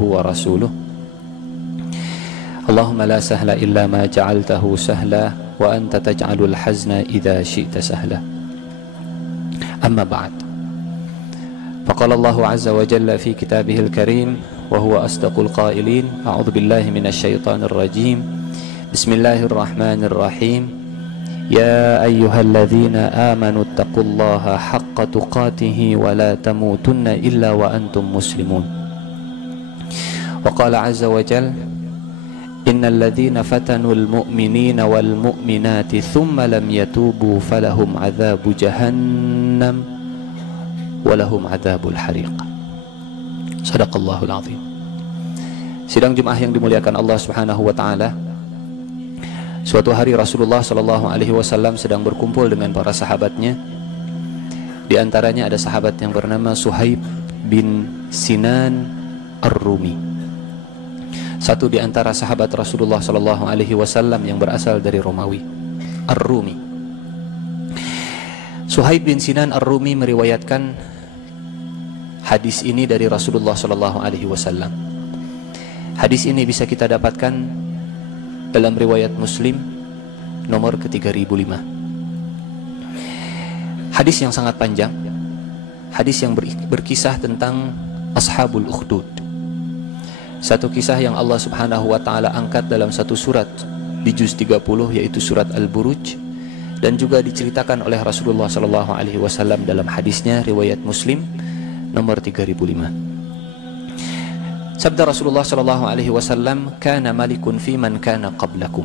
wa rasuluh. Allahumma la sahla illa ma ja'altahu sahla wa anta taj'alul hazna idza syi'ta sahla. Amma ba'd. Faqala Allahu 'azza wa jalla fi kitabihil karim wa huwa asdaqul qailin. A'udzu billahi minasy syaithanir rajim. Bismillahirrahmanirrahim. Ya ayyuhalladzina amanu taqullaha haqqa tuqatih wa la tamutunna illa wa antum muslimun. Wa qala 'azza wa jalla innal ladzina fatanul mu'minina wal mu'minati thumma lam yatubu falahum 'adzabu jahannam walahum 'adzabul hariq. Shadaqallahul azim. Sidang Jumat yang dimuliakan Allah Subhanahu wa taala. Suatu hari Rasulullah sallallahu alaihi wasallam sedang berkumpul dengan para sahabatnya. Di antaranya ada sahabat yang bernama Suhaib bin Sinan Ar-Rumi. Satu di antara sahabat Rasulullah sallallahu alaihi wasallam yang berasal dari Romawi, Ar-Rumi. Suhaib bin Sinan Ar-Rumi meriwayatkan hadis ini dari Rasulullah sallallahu alaihi wasallam. Hadis ini bisa kita dapatkan dalam riwayat Muslim nomor ke-3005. Hadis yang sangat panjang. Hadis yang berkisah tentang Ashabul Ukhdud. Satu kisah yang Allah Subhanahu wa taala angkat dalam satu surat di juz 30, yaitu surat Al-Buruj, dan juga diceritakan oleh Rasulullah sallallahu alaihi wasallam dalam hadisnya riwayat Muslim nomor 3005. Sabda Rasulullah sallallahu alaihi wasallam, "Kana malikun fi man kana qablakum."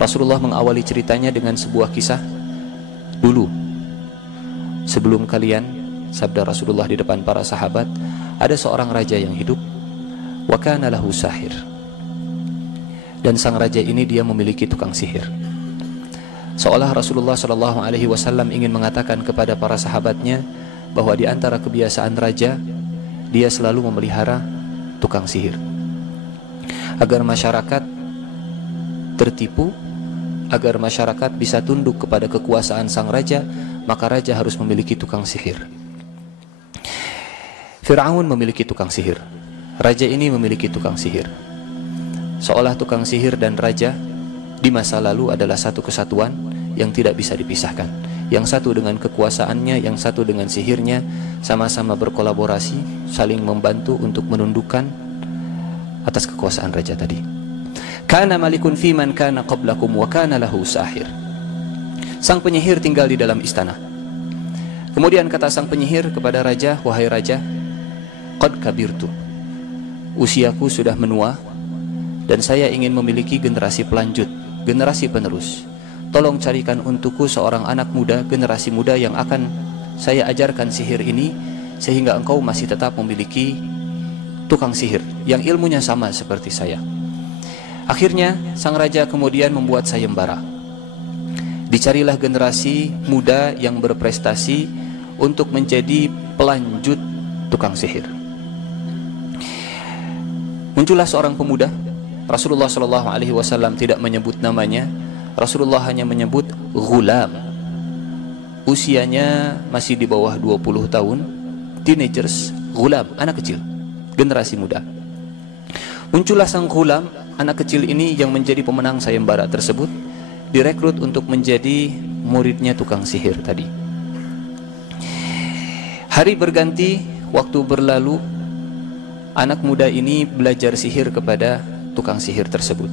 Rasulullah mengawali ceritanya dengan sebuah kisah. Dulu sebelum kalian, sabda Rasulullah di depan para sahabat, ada seorang raja yang hidup. Wa kana lahu sahir. Dan sang raja ini dia memiliki tukang sihir. Seolah Rasulullah sallallahu alaihi wasallam ingin mengatakan kepada para sahabatnya bahwa di antara kebiasaan raja, dia selalu memelihara tukang sihir. Agar masyarakat tertipu, agar masyarakat bisa tunduk kepada kekuasaan sang raja, maka raja harus memiliki tukang sihir. Fir'aun memiliki tukang sihir. Raja ini memiliki tukang sihir. Seolah tukang sihir dan raja di masa lalu adalah satu kesatuan yang tidak bisa dipisahkan. Yang satu dengan kekuasaannya, yang satu dengan sihirnya, sama-sama berkolaborasi, saling membantu untuk menundukkan atas kekuasaan raja tadi. Kana malikun fi man kana qablakum wa kana lahu sahir. Sang penyihir tinggal di dalam istana. Kemudian kata sang penyihir kepada raja, "Wahai raja, qad kabirtu. Usiaku sudah menua dan saya ingin memiliki generasi pelanjut, generasi penerus. Tolong carikan untukku seorang anak muda, generasi muda yang akan saya ajarkan sihir ini, sehingga engkau masih tetap memiliki tukang sihir yang ilmunya sama seperti saya." Akhirnya sang raja kemudian membuat sayembara. Dicarilah generasi muda yang berprestasi untuk menjadi pelanjut tukang sihir. Muncullah seorang pemuda. Rasulullah sallallahu alaihi wasallam tidak menyebut namanya. Rasulullah hanya menyebut ghulam. Usianya masih di bawah 20 tahun, teenagers, ghulam, anak kecil, generasi muda. Muncullah sang ghulam, anak kecil ini yang menjadi pemenang sayembara tersebut, direkrut untuk menjadi muridnya tukang sihir tadi. Hari berganti, waktu berlalu, anak muda ini belajar sihir kepada tukang sihir tersebut.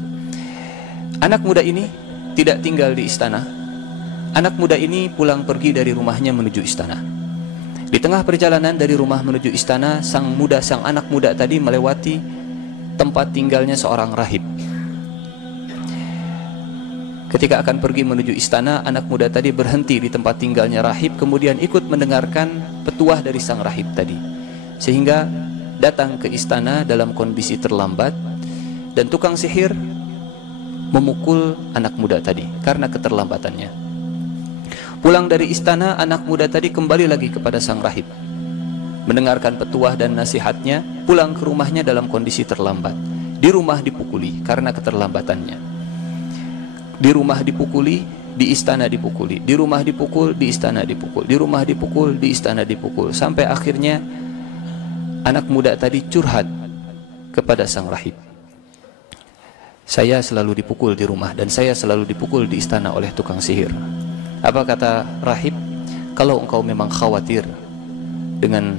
Anak muda ini tidak tinggal di istana. Anak muda ini pulang pergi dari rumahnya menuju istana. Di tengah perjalanan dari rumah menuju istana, sang anak muda tadi melewati tempat tinggalnya seorang rahib. Ketika akan pergi menuju istana, anak muda tadi berhenti di tempat tinggalnya rahib, kemudian ikut mendengarkan petuah dari sang rahib tadi, sehingga datang ke istana dalam kondisi terlambat, dan tukang sihir memukul anak muda tadi karena keterlambatannya. Pulang dari istana, anak muda tadi kembali lagi kepada sang rahib, mendengarkan petuah dan nasihatnya, pulang ke rumahnya dalam kondisi terlambat. Di rumah dipukuli karena keterlambatannya. Di rumah dipukuli, di istana dipukuli. Di rumah dipukul, di istana dipukul. Di rumah dipukul, di istana dipukul. Sampai akhirnya anak muda tadi curhat kepada sang rahib, saya selalu dipukul di rumah dan saya selalu dipukul di istana oleh tukang sihir. Apa kata rahib? Kalau engkau memang khawatir dengan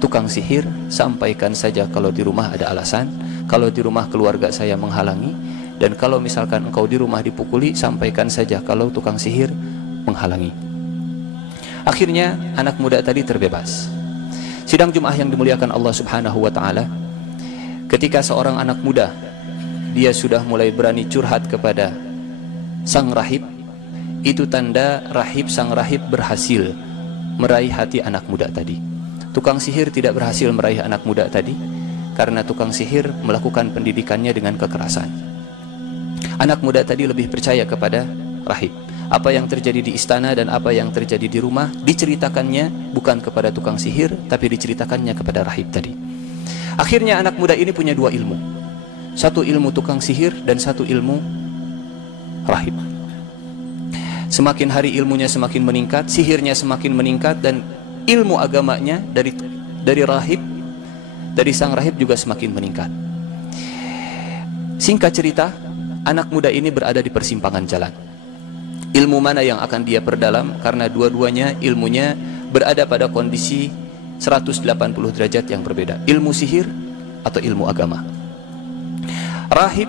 tukang sihir, sampaikan saja kalau di rumah ada alasan, kalau di rumah keluarga saya menghalangi, dan kalau misalkan engkau di rumah dipukuli, sampaikan saja kalau tukang sihir menghalangi. Akhirnya anak muda tadi terbebas. Sidang Jumat yang dimuliakan Allah Subhanahu wa taala, ketika seorang anak muda dia sudah mulai berani curhat kepada sang rahib, itu tanda sang rahib berhasil meraih hati anak muda tadi. Tukang sihir tidak berhasil meraih anak muda tadi karena tukang sihir melakukan pendidikannya dengan kekerasan. Anak muda tadi lebih percaya kepada rahib. Apa yang terjadi di istana dan apa yang terjadi di rumah diceritakannya bukan kepada tukang sihir, tapi diceritakannya kepada rahib tadi. Akhirnya anak muda ini punya dua ilmu. Satu ilmu tukang sihir dan satu ilmu rahib. Semakin hari ilmunya semakin meningkat, sihirnya semakin meningkat, dan ilmu agamanya dari rahib, dari sang rahib juga semakin meningkat. Singkat cerita, anak muda ini berada di persimpangan jalan. Ilmu mana yang akan dia perdalam? Karena dua-duanya ilmunya berada pada kondisi 180 derajat yang berbeda. Ilmu sihir atau ilmu agama. Rahib,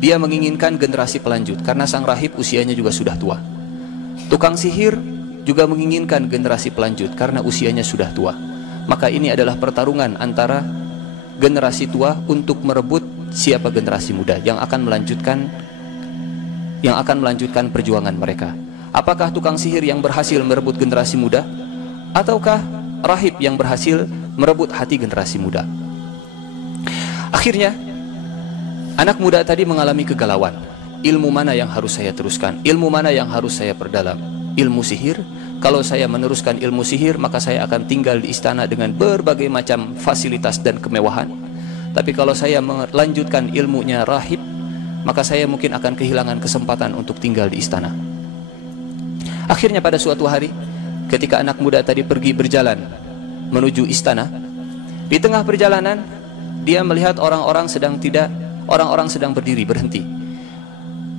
dia menginginkan generasi pelanjut karena sang rahib usianya juga sudah tua. Tukang sihir juga menginginkan generasi pelanjut karena usianya sudah tua. Maka ini adalah pertarungan antara generasi tua untuk merebut siapa generasi muda yang akan melanjutkan perjuangan mereka. Apakah tukang sihir yang berhasil merebut generasi muda, ataukah rahib yang berhasil merebut hati generasi muda? Akhirnya anak muda tadi mengalami kegalauan. Ilmu mana yang harus saya teruskan? Ilmu mana yang harus saya perdalam? Ilmu sihir? Kalau saya meneruskan ilmu sihir, maka saya akan tinggal di istana dengan berbagai macam fasilitas dan kemewahan. Tapi kalau saya melanjutkan ilmunya rahib, maka saya mungkin akan kehilangan kesempatan untuk tinggal di istana. Akhirnya pada suatu hari, ketika anak muda tadi pergi berjalan menuju istana, di tengah perjalanan dia melihat orang-orang sedang berdiri, berhenti.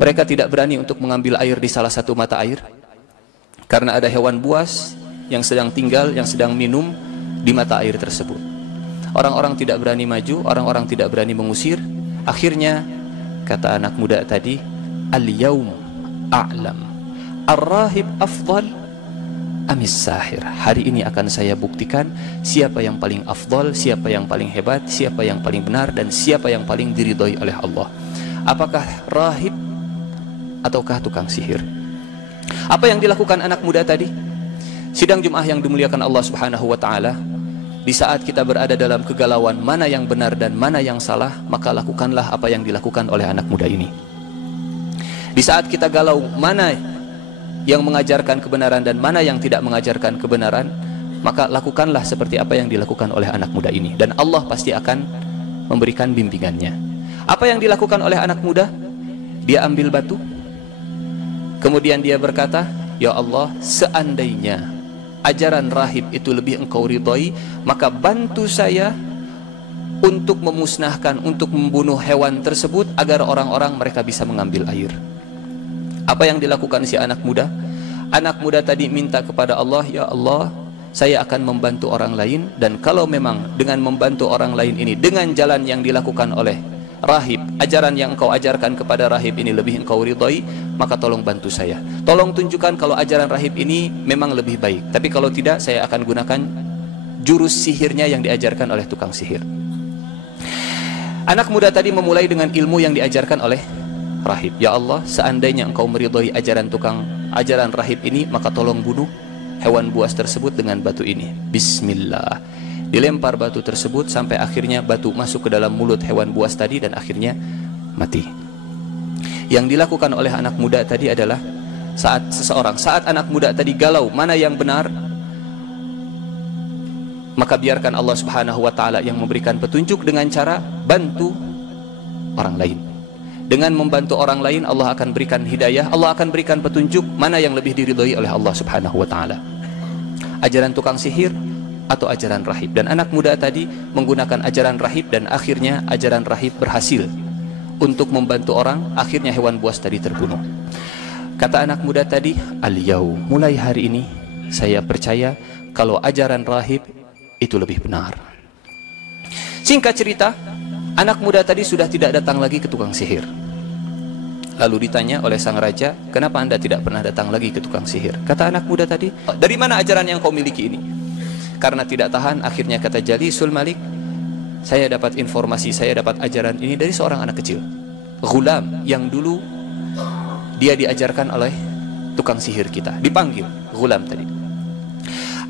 Mereka tidak berani untuk mengambil air di salah satu mata air karena ada hewan buas yang sedang tinggal, yang sedang minum di mata air tersebut. Orang-orang tidak berani maju, orang-orang tidak berani mengusir. Akhirnya kata anak muda tadi, al-yaum a'lam ar-rahib afdal amis sahir. Hari ini akan saya buktikan siapa yang paling afdal, siapa yang paling hebat, siapa yang paling benar, dan siapa yang paling diridhoi oleh Allah. Apakah rahib ataukah tukang sihir? Apa yang dilakukan anak muda tadi? Sidang Jumat yang dimuliakan Allah Subhanahu wa taala, di saat kita berada dalam kegalauan mana yang benar dan mana yang salah, maka lakukanlah apa yang dilakukan oleh anak muda ini. Di saat kita galau mana yang mengajarkan kebenaran dan mana yang tidak mengajarkan kebenaran, maka lakukanlah seperti apa yang dilakukan oleh anak muda ini, dan Allah pasti akan memberikan bimbingannya. Apa yang dilakukan oleh anak muda? Dia ambil batu, kemudian dia berkata, ya Allah, seandainya ajaran rahib itu lebih engkau ridhoi, maka bantu saya untuk memusnahkan, untuk membunuh hewan tersebut agar orang-orang mereka bisa mengambil air. Apa yang dilakukan si anak muda? Anak muda tadi minta kepada Allah, ya Allah, saya akan membantu orang lain, dan kalau memang dengan membantu orang lain ini dengan jalan yang dilakukan oleh rahib, ajaran yang engkau ajarkan kepada rahib ini lebih engkau ridhoi, maka tolong bantu saya. Tolong tunjukkan kalau ajaran rahib ini memang lebih baik. Tapi kalau tidak, saya akan gunakan jurus sihirnya yang diajarkan oleh tukang sihir. Anak muda tadi memulai dengan ilmu yang diajarkan oleh rahib. Ya Allah, seandainya engkau meridhoi ajaran rahib ini, maka tolong bunuh hewan buas tersebut dengan batu ini. Bismillah. Dilempar batu tersebut sampai akhirnya batu masuk ke dalam mulut hewan buas tadi dan akhirnya mati. Yang dilakukan oleh anak muda tadi adalah saat anak muda tadi galau mana yang benar, maka biarkan Allah Subhanahu wa taala yang memberikan petunjuk dengan cara bantu orang lain. Dengan membantu orang lain, Allah akan berikan hidayah, Allah akan berikan petunjuk mana yang lebih diridhoi oleh Allah Subhanahu wa taala. Ajaran tukang sihir atau ajaran rahib. Dan anak muda tadi menggunakan ajaran rahib, dan akhirnya ajaran rahib berhasil untuk membantu orang. Akhirnya hewan buas tadi terbunuh. Kata anak muda tadi, al-yaum, mulai hari ini saya percaya kalau ajaran rahib itu lebih benar. Singkat cerita, anak muda tadi sudah tidak datang lagi ke tukang sihir. Lalu ditanya oleh sang raja, kenapa anda tidak pernah datang lagi ke tukang sihir? Kata anak muda tadi, dari mana ajaran yang kau miliki ini? Karena tidak tahan, akhirnya kata Jalisul Malik, saya dapat informasi, saya dapat ajaran ini dari seorang anak kecil, Ghulam, yang dulu dia diajarkan oleh tukang sihir kita. Dipanggil Ghulam tadi.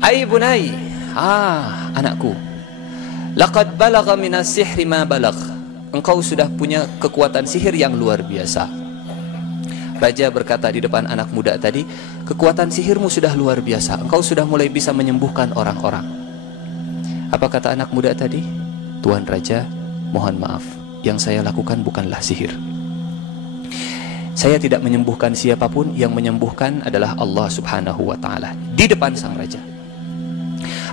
Ai bunai, anakku, laqad balagha minas sihri ma balagh. Engkau sudah punya kekuatan sihir yang luar biasa. Raja berkata di depan anak muda tadi, kekuatan sihirmu sudah luar biasa. Engkau sudah mulai bisa menyembuhkan orang-orang. Apa kata anak muda tadi? Tuan Raja, mohon maaf, yang saya lakukan bukanlah sihir. Saya tidak menyembuhkan siapapun, yang menyembuhkan adalah Allah Subhanahu wa ta'ala. Di depan sang raja.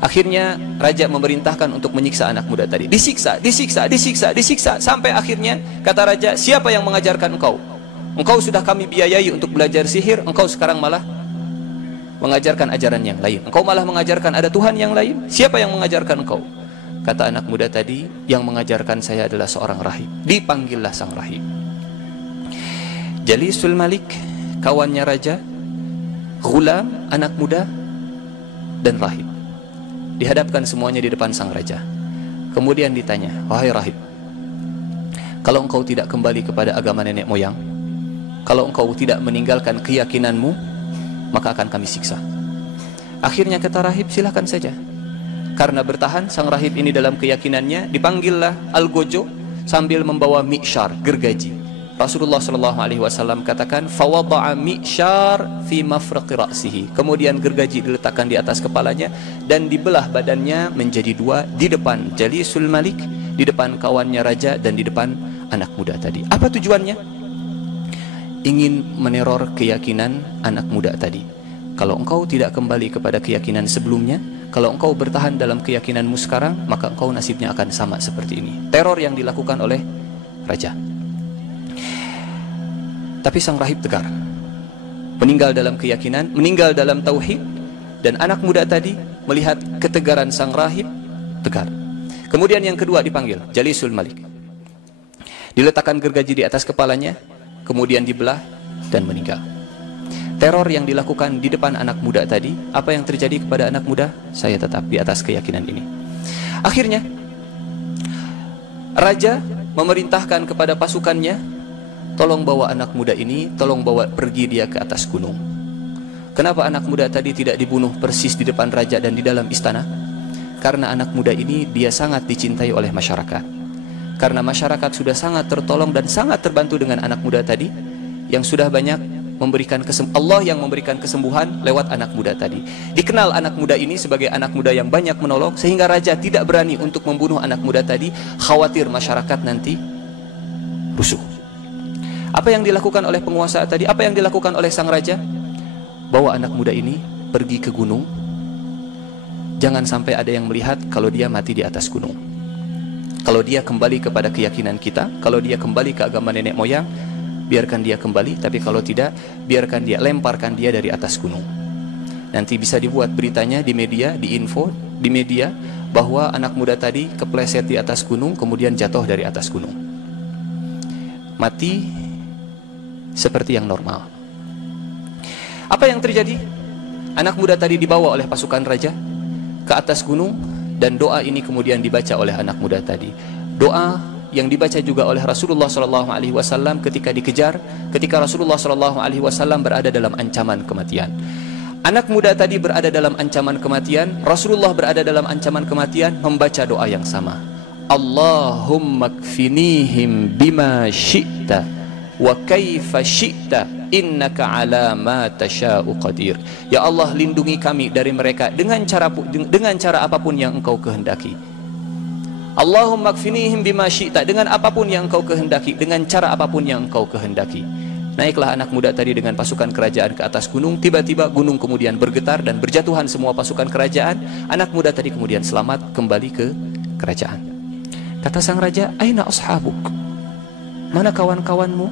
Akhirnya raja memerintahkan untuk menyiksa anak muda tadi. Disiksa, disiksa, disiksa, disiksa, sampai akhirnya kata raja, siapa yang mengajarkan engkau? Engkau sudah kami biayai untuk belajar sihir, engkau sekarang malah mengajarkan ajaran yang lain. Engkau malah mengajarkan ada Tuhan yang lain. Siapa yang mengajarkan engkau? Kata anak muda tadi, yang mengajarkan saya adalah seorang rahib. Dipanggillah sang rahib. Jalisul Malik, kawannya raja, Ghulam, anak muda, dan rahib. Dihadapkan semuanya di depan sang raja. Kemudian ditanya, wahai rahib, kalau engkau tidak kembali kepada agama nenek moyang, kalau engkau tidak meninggalkan keyakinanmu, maka akan kami siksa. Akhirnya kata rahib, silakan saja. Karena bertahan sang rahib ini dalam keyakinannya, dipanggillah Al-Gojo sambil membawa miksyar, gergaji. Rasulullah SAW katakan, fawada'a miksyar fi mafraqi ra'sihi. Kemudian gergaji diletakkan di atas kepalanya dan dibelah badannya menjadi dua di depan Jalisul Malik, di depan kawannya raja, dan di depan anak muda tadi. Apa tujuannya? Ingin meneror keyakinan anak muda tadi. Kalau engkau tidak kembali kepada keyakinan sebelumnya, kalau engkau bertahan dalam keyakinanmu sekarang, maka engkau nasibnya akan sama seperti ini. Teror yang dilakukan oleh raja. Tapi sang rahib tegar, meninggal dalam keyakinan, meninggal dalam tauhid. Dan anak muda tadi melihat ketegaran sang rahib, tegar. Kemudian yang kedua dipanggil Jalisul Malik. Diletakkan gergaji di atas kepalanya, kemudian dibelah dan meninggal. Teror yang dilakukan di depan anak muda tadi, apa yang terjadi kepada anak muda? Saya tetap di atas keyakinan ini. Akhirnya raja memerintahkan kepada pasukannya, tolong bawa anak muda ini, tolong bawa pergi dia ke atas gunung. Kenapa anak muda tadi tidak dibunuh persis di depan raja dan di dalam istana? Karena anak muda ini dia sangat dicintai oleh masyarakat. Karena masyarakat sudah sangat tertolong dan sangat terbantu dengan anak muda tadi, yang sudah banyak memberikan Allah yang memberikan kesembuhan lewat anak muda tadi. Dikenal anak muda ini sebagai anak muda yang banyak menolong, sehingga raja tidak berani untuk membunuh anak muda tadi, khawatir masyarakat nanti rusuh. Apa yang dilakukan oleh penguasa tadi? Apa yang dilakukan oleh sang raja? Bawa anak muda ini pergi ke gunung. Jangan sampai ada yang melihat kalau dia mati di atas gunung. Kalau dia kembali kepada keyakinan kita, kalau dia kembali ke agama nenek moyang, biarkan dia kembali. Tapi kalau tidak, biarkan dia, lemparkan dia dari atas gunung. Nanti bisa dibuat beritanya di media, di info di media, bahwa anak muda tadi kepleset di atas gunung, kemudian jatuh dari atas gunung. Mati seperti yang normal. Apa yang terjadi? Anak muda tadi dibawa oleh pasukan raja ke atas gunung, dan doa ini kemudian dibaca oleh anak muda tadi. Doa yang dibaca juga oleh Rasulullah SAW ketika dikejar, ketika Rasulullah SAW berada dalam ancaman kematian. Anak muda tadi berada dalam ancaman kematian, Rasulullah berada dalam ancaman kematian, membaca doa yang sama. Allahumma kfinihim bima syi'ta wa kaifa syi'ta innaka ala ma tasha'u qadir. Ya Allah, lindungi kami dari mereka dengan cara apapun yang engkau kehendaki. Allahumma kfinihim bima syi'ta, dengan apapun yang engkau kehendaki, dengan cara apapun yang engkau kehendaki. Naiklah anak muda tadi dengan pasukan kerajaan ke atas gunung. Tiba-tiba gunung kemudian bergetar dan berjatuhan semua pasukan kerajaan. Anak muda tadi kemudian selamat kembali ke kerajaan. Kata sang raja, aina ashabuk? Mana kawan-kawanmu?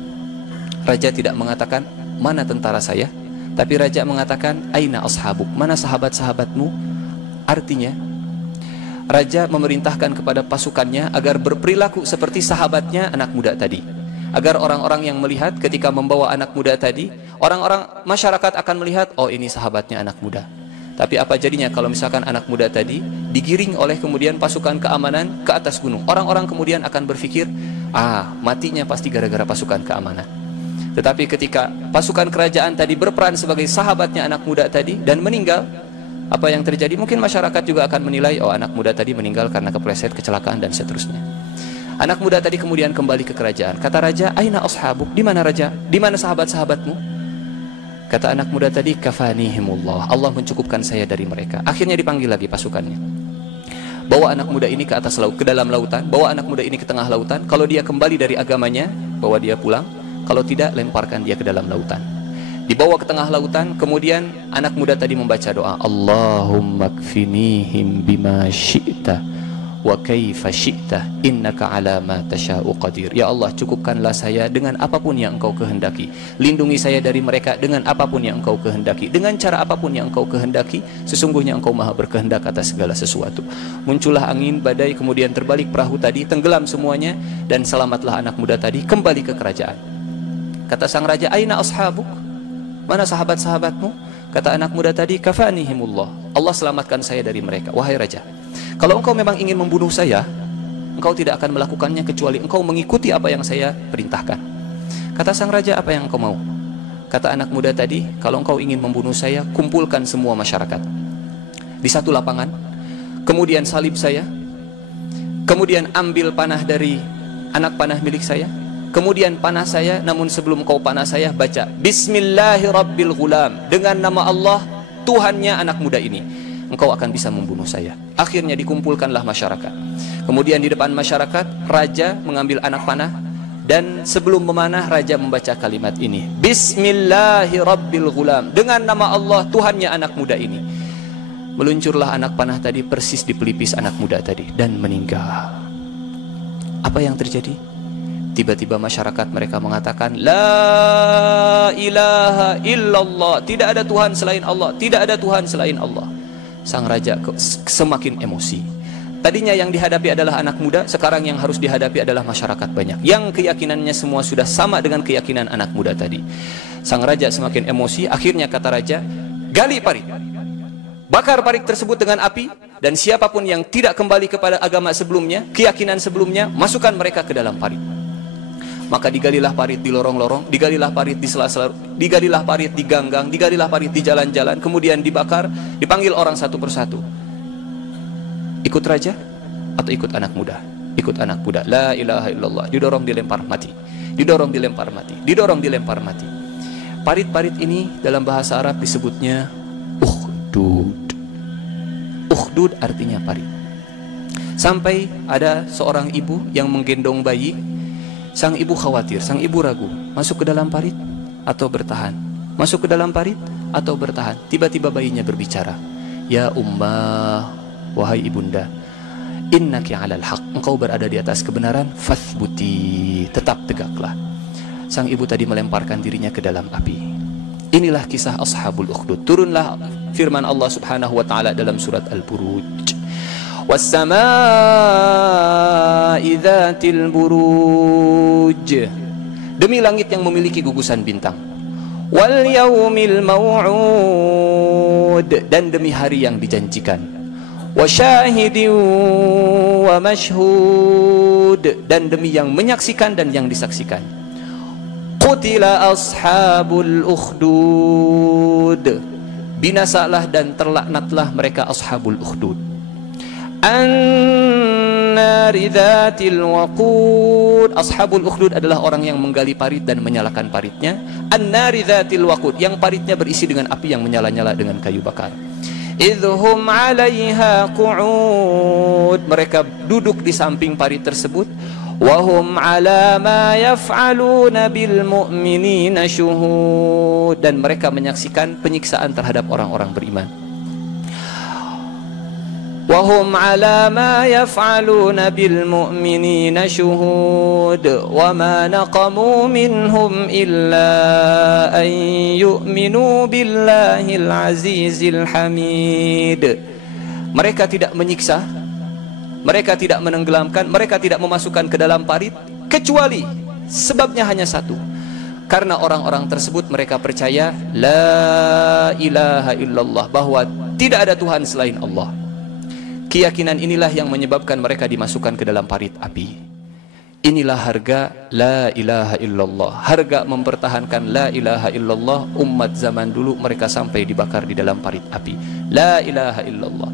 Raja tidak mengatakan mana tentara saya, tapi raja mengatakan aina ashabuk? Mana sahabat-sahabatmu? Artinya raja memerintahkan kepada pasukannya agar berperilaku seperti sahabatnya anak muda tadi, agar orang-orang yang melihat ketika membawa anak muda tadi, orang-orang masyarakat akan melihat, oh ini sahabatnya anak muda. Tapi apa jadinya kalau misalkan anak muda tadi digiring oleh kemudian pasukan keamanan ke atas gunung? Orang-orang kemudian akan berpikir, matinya pasti gara-gara pasukan keamanan. Tetapi ketika pasukan kerajaan tadi berperan sebagai sahabatnya anak muda tadi dan meninggal, apa yang terjadi? Mungkin masyarakat juga akan menilai, oh anak muda tadi meninggal karena kepleset, kecelakaan dan seterusnya. Anak muda tadi kemudian kembali ke kerajaan. Kata raja, aina ashabuk? Di mana raja? Di mana sahabat-sahabatmu? Kata anak muda tadi, kafanihimullah, Allah mencukupkan saya dari mereka. Akhirnya dipanggil lagi pasukannya. Bawa anak muda ini ke atas laut, ke dalam lautan. Bawa anak muda ini ke tengah lautan. Kalau dia kembali dari agamanya, bawa dia pulang. Kalau tidak, lemparkan dia ke dalam lautan. Dibawa ke tengah lautan. Kemudian anak muda tadi membaca doa, Allahumma kfinihim bima syi'ta wa kaifa syi'ta innaka ala ma tasha'u qadir. Ya Allah, cukupkanlah saya dengan apapun yang Engkau kehendaki. Lindungi saya dari mereka dengan apapun yang Engkau kehendaki, dengan cara apapun yang Engkau kehendaki. Sesungguhnya Engkau maha berkehendak atas segala sesuatu. Muncullah angin, badai, kemudian terbalik perahu tadi, tenggelam semuanya, dan selamatlah anak muda tadi kembali ke kerajaan. Kata sang raja, aina ashabuk? Mana sahabat-sahabatmu? Kata anak muda tadi, kafanihimullah, Allah selamatkan saya dari mereka. Wahai raja, kalau engkau memang ingin membunuh saya, engkau tidak akan melakukannya kecuali engkau mengikuti apa yang saya perintahkan. Kata sang raja, apa yang engkau mau? Kata anak muda tadi, kalau engkau ingin membunuh saya, kumpulkan semua masyarakat di satu lapangan, kemudian salib saya, kemudian ambil panah dari anak panah milik saya, kemudian panah saya, namun sebelum kau panah saya, baca Bismillahirrabbilghulam, dengan nama Allah, Tuhannya anak muda ini, engkau akan bisa membunuh saya. Akhirnya dikumpulkanlah masyarakat. Kemudian di depan masyarakat, raja mengambil anak panah, dan sebelum memanah, raja membaca kalimat ini, Bismillahirrabbilghulam, dengan nama Allah, Tuhannya anak muda ini. Meluncurlah anak panah tadi persis di pelipis anak muda tadi, dan meninggal. Apa yang terjadi? Tiba-tiba masyarakat mereka mengatakan, La ilaha illallah, tidak ada Tuhan selain Allah, tidak ada Tuhan selain Allah. Sang raja semakin emosi. Tadinya yang dihadapi adalah anak muda, sekarang yang harus dihadapi adalah masyarakat banyak, yang keyakinannya semua sudah sama dengan keyakinan anak muda tadi. Sang raja semakin emosi. Akhirnya kata raja, gali parit, bakar parit tersebut dengan api, dan siapapun yang tidak kembali kepada agama sebelumnya, keyakinan sebelumnya, masukkan mereka ke dalam parit. Maka digalilah parit di lorong-lorong, digalilah parit di sela-sela, digalilah parit di ganggang, digalilah parit di jalan-jalan, kemudian dibakar, dipanggil orang satu persatu. Ikut raja atau ikut anak muda? Ikut anak muda. La ilaha illallah. Didorong, dilempar, mati. Didorong, dilempar, mati. Didorong, dilempar, mati. Parit-parit ini dalam bahasa Arab disebutnya ukhdud. Ukhdud artinya parit. Sampai ada seorang ibu yang menggendong bayi. Sang ibu khawatir, sang ibu ragu, masuk ke dalam parit atau bertahan, masuk ke dalam parit atau bertahan. Tiba-tiba bayinya berbicara, Ya ummah, wahai ibunda, innaki alal haq, engkau berada di atas kebenaran, fathbuti, tetap tegaklah. Sang ibu tadi melemparkan dirinya ke dalam api. Inilah kisah ashabul ukhdud. Turunlah firman Allah subhanahu wa ta'ala dalam surat Al-Buruj, wassama'i dzatil buruj, demi langit yang memiliki gugusan bintang, wal yaumil mau'ud, dan demi hari yang dijanjikan, wasyahidin wa mashhud, dan demi yang menyaksikan dan yang disaksikan. Qutila ashabul ukhdud, binasalah dan terlaknatlah mereka ashabul ukhdud. An-nari dzatil waqud, ashabul ukhdud adalah orang yang menggali parit dan menyalakan paritnya. An-nari dzatil waqud, yang paritnya berisi dengan api yang menyala-nyala dengan kayu bakar. Idhum 'alaiha qu'ud, mereka duduk di samping parit tersebut. wa hum 'ala ma yaf'aluna bil mu'minina syuhud, dan mereka menyaksikan penyiksaan terhadap orang-orang beriman. Wa hum 'ala ma yaf'aluna bil mu'minina syuhud wa ma naqamu minhum illa an yu'minu billahil azizil hamid. Mereka tidak menyiksa, mereka tidak menenggelamkan, mereka tidak memasukkan ke dalam parit, kecuali sebabnya hanya satu, karena orang-orang tersebut mereka percaya la ilaha illallah, bahwa tidak ada Tuhan selain Allah. Keyakinan inilah yang menyebabkan mereka dimasukkan ke dalam parit api. Inilah harga la ilaha illallah, harga mempertahankan la ilaha illallah. Umat zaman dulu mereka sampai dibakar di dalam parit api, la ilaha illallah.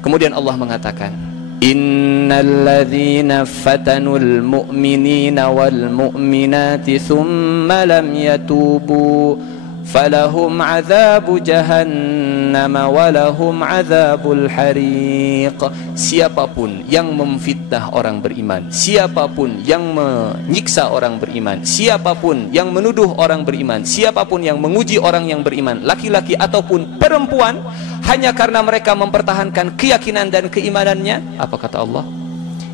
Kemudian Allah mengatakan, innal ladzina fatanul mu'minina wal mu'minati thumma lam yatubu falahum adzabu jahannam walahum adzabul hariq. Siapapun yang memfitnah orang beriman, siapapun yang menyiksa orang beriman, siapapun yang menuduh orang beriman, siapapun yang menguji orang yang beriman, laki-laki ataupun perempuan, hanya karena mereka mempertahankan keyakinan dan keimanannya, apa kata Allah?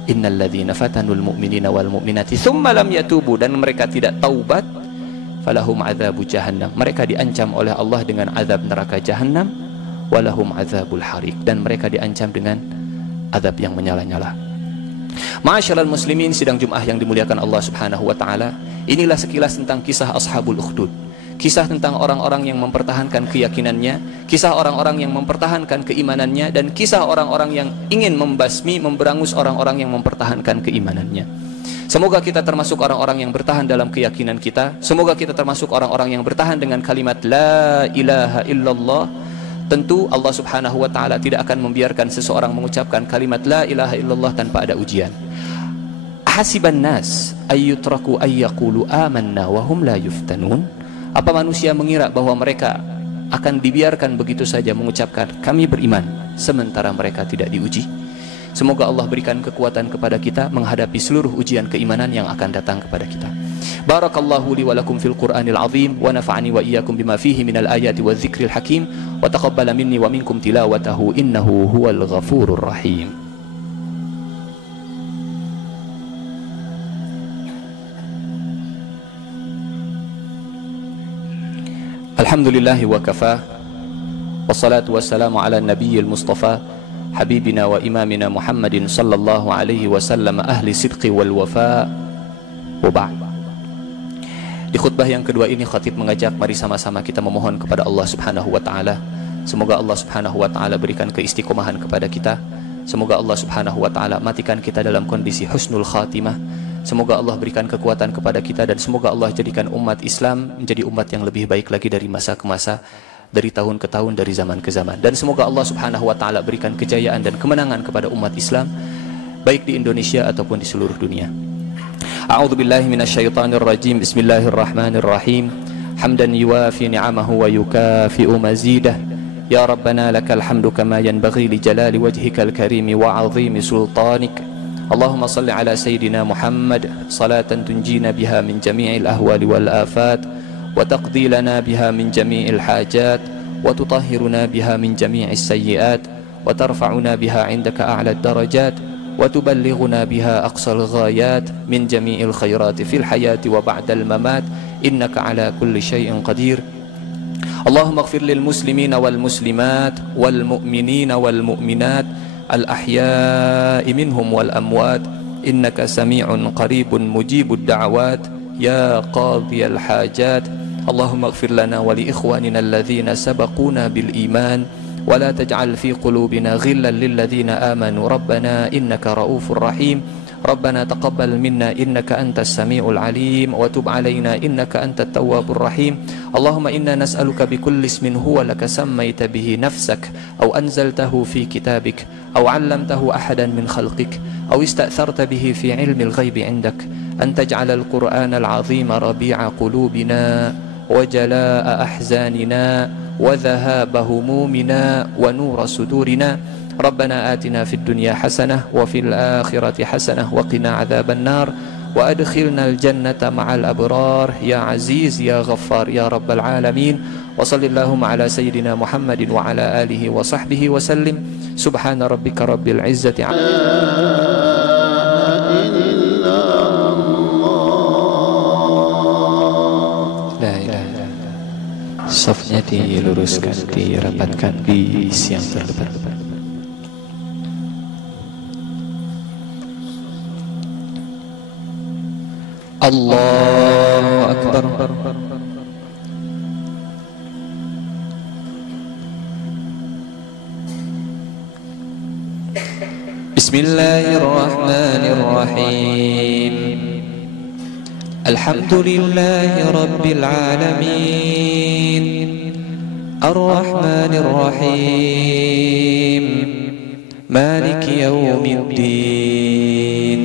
Innal ladzina fatanul mu'minina wal mu'minati thumma lam yatubu, dan mereka tidak taubat, falahum adzabu jahannam, mereka diancam oleh Allah dengan azab neraka jahannam, walahum adzabul hariq, dan mereka diancam dengan azab yang menyala-nyala. Ma'asyiral muslimin sidang Jumat yang dimuliakan Allah Subhanahu wa taala, inilah sekilas tentang kisah Ashabul Ukhdud. Kisah tentang orang-orang yang mempertahankan keyakinannya, kisah orang-orang yang mempertahankan keimanannya, dan kisah orang-orang yang ingin membasmi, memberangus orang-orang yang mempertahankan keimanannya. Semoga kita termasuk orang-orang yang bertahan dalam keyakinan kita. Semoga kita termasuk orang-orang yang bertahan dengan kalimat la ilaha illallah. Tentu Allah Subhanahu wa taala tidak akan membiarkan seseorang mengucapkan kalimat la ilaha illallah tanpa ada ujian. Hasiban nas ayyutraku ayyaqulu amanna wa hum la yuftanun. Apa manusia mengira bahwa mereka akan dibiarkan begitu saja mengucapkan kami beriman sementara mereka tidak diuji? Semoga Allah berikan kekuatan kepada kita menghadapi seluruh ujian keimanan yang akan datang kepada kita. Barakallahu li wa lakum fil Qur'anil azim wa nafa'ani wa iyyakum bima fihi minal ayati wa dzikril hakim wa taqabbala minni wa minkum tilawatahu innahu huwal ghafurur rahim. Alhamdulillahi wa kafa, wassalatu wassalamu ala nabiyyil mustafa habibina wa imamina Muhammadin sallallahu alaihi wasallam ahli sidqi wal wafa wa ba'd. Di khutbah yang kedua ini khatib mengajak mari sama-sama kita memohon kepada Allah Subhanahu wa taala. Semoga Allah Subhanahu wa taala berikan keistiqomahan kepada kita. Semoga Allah Subhanahu wa taala matikan kita dalam kondisi husnul khatimah. Semoga Allah berikan kekuatan kepada kita, dan semoga Allah jadikan umat Islam menjadi umat yang lebih baik lagi dari masa ke masa, dari tahun ke tahun, dari zaman ke zaman. Dan semoga Allah Subhanahu wa taala berikan kejayaan dan kemenangan kepada umat Islam baik di Indonesia ataupun di seluruh dunia. A'udzu billahi minasyaitonir rajim. Bismillahirrahmanirrahim. Hamdan yuwafi ni'amahu wa yukafi'u mazidah. Ya Rabbana lakal hamdu kama yanbaghi li jalali wajhikal karimi wa 'azimi sultanik. Allahumma salli ala sayyidina Muhammad salatan tunjina biha min jami'il ahwali wal afat wa taqdi lana biha min jami'il hajat wa tutahhiruna biha min jami'is sayyiat wa tarfa'una biha 'indaka a'la ad-darajat wa tuballighuna biha aqsal ghayat min jami'il khairati fil hayati wa ba'dal mamat innaka ala kulli syai'in qadir. Allahumma ighfir lil muslimina wal muslimat wal mu'minina wal mu'minat al-ahya'i minhum wal amwat innaka sami'un qaribun mujibud da'awat ya qadiyal hajat. Allahumma ighfir lana wa li ikhwanina alladhina sabaquna bil iman wa la taj'al fi qulubina ghillan lil ladzina amanu rabbana innaka raufur rahim. Rabbana taqabbal minna innaka antas sami'ul alim wa tub alaina innaka antat tawwabur rahim. Allahumma inna nas'aluka bi kulli ismin huwa laka sammaita bihi nafsak aw anzaltahu fi kitabik aw 'allamtahu ahadan min khalqik aw ista'tharta bihi fi 'ilmil ghaibi 'indak an taj'ala al-Qur'ana al-'azima rabi'a qulubina wa jalaa'a ahzanina wa dhahaba humumina wa nura sudurina. ربنا آتنا في الدنيا حسنة وفي الآخرة حسنة وقنا عذاب النار وأدخلنا الجنة مع الأبرار يا عزيز يا غفار يا رب العالمين. وصل اللهم على سيدنا محمد وعلى آله وصحبه وسلم. سبحان ربك رب العزة Softnya diluruskan, dirapatkan di siang terdepan. Allahu Akbar. Bismillahirrahmanirrahim. Alhamdulillahi Rabbil Alamin, Ar-Rahmanir Rahim, Maliki Yawmiddin.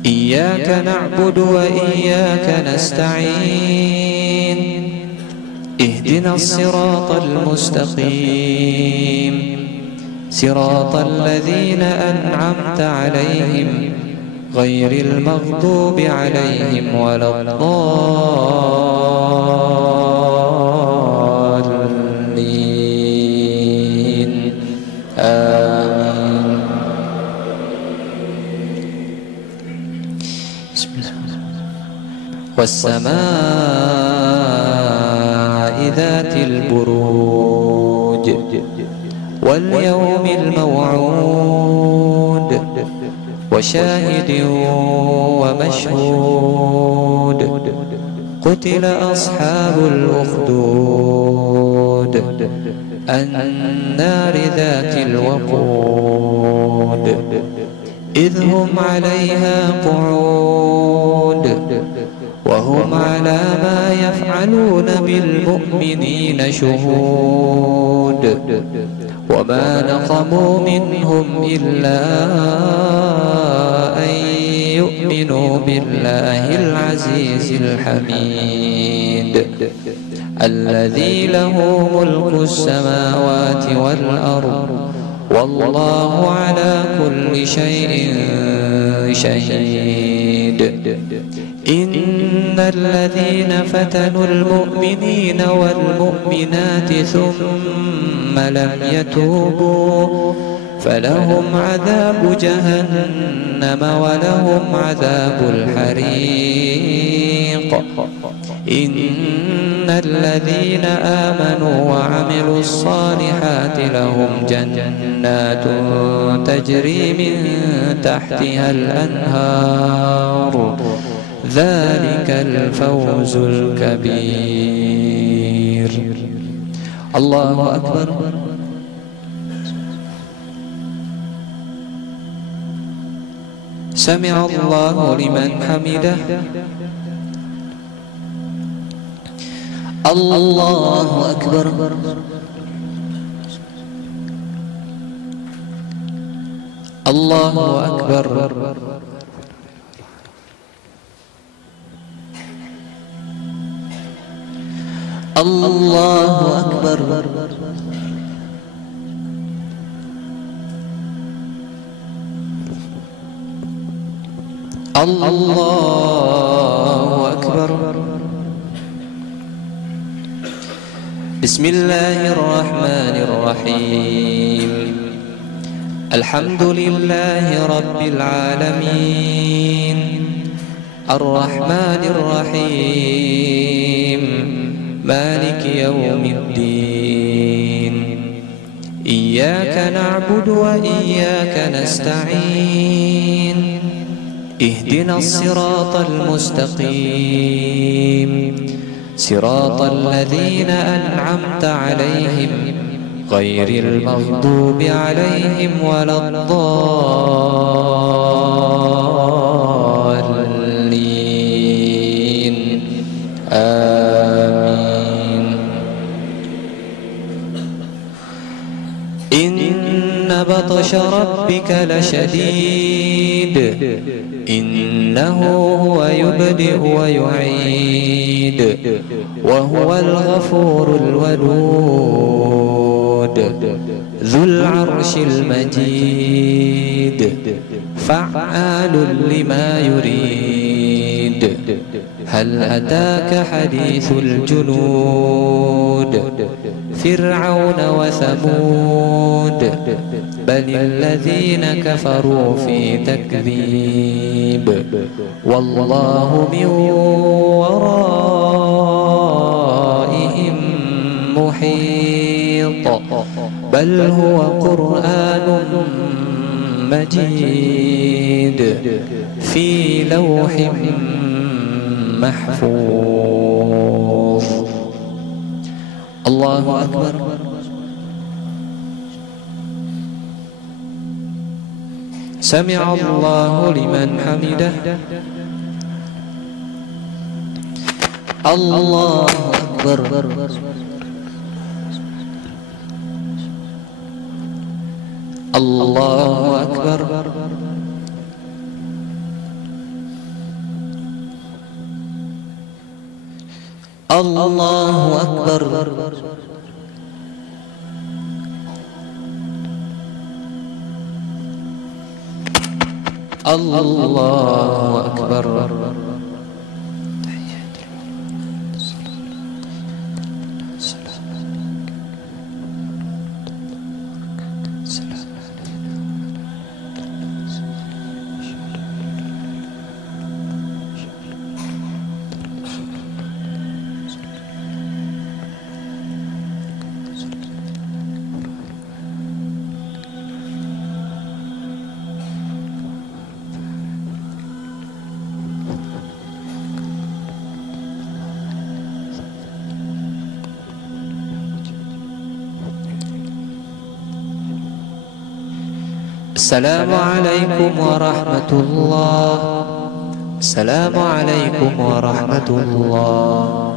Iyyaka na'budu wa iyyaka nasta'in. Ihdinas siratal mustaqim, siratal ladzina an'amta 'alaihim ghairil maghdubi 'alaihim waladdallin. Amin. Was-samaa'i dzatil buruj wal yawmil maw'ud wa shahidin wa mashhud. Qutila ashabul ukhdud an-nari dhatil waqud idh hum 'alayha qu'ud wa hum 'ala ma yaf'aluna bil mu'minina shuhud. وما نقموا منهم إلا أن يؤمنوا بالله العزيز الحميد الذي له ملك السماوات والأرض والله على كل شيء شهيد. إن الذين فتنوا المؤمنين والمؤمنات ثم لم يتوبوا فلهم عذاب جهنم ولهم عذاب الحريق. إن الذين آمنوا وعملوا الصالحات لهم جنات تجري من تحتها الأنهار ذلك الفوز الكبير. الله أكبر. سمع الله لمن حمده. الله أكبر. الله أكبر. الله أكبر. الله أكبر. بسم الله الرحمن الرحيم. الحمد لله رب العالمين، الرحمن الرحيم، مالك يوم الدين. إياك نعبد وإياك نستعين. اهدنا الصراط المستقيم، صراط الذين أنعمت عليهم غير المغضوب عليهم ولا الضالين. آمين. إن بطش ربك لشديد، إنه هو يبدئ ويعيد وهو الغفور الودود. ذو العرش المجيد فعال لما يريد هل أتاك حديث الجنود فرعون وثمود بل الذين كفروا في تكذيب والله من ورائهم محيط بل هو قرآن مجيد في لوح محفوظ. الله أكبر. سمع الله لمن حمده. الله أكبر. الله أكبر. الله أكبر. الله أكبر. السلام عليكم ورحمة الله. السلام عليكم ورحمة الله.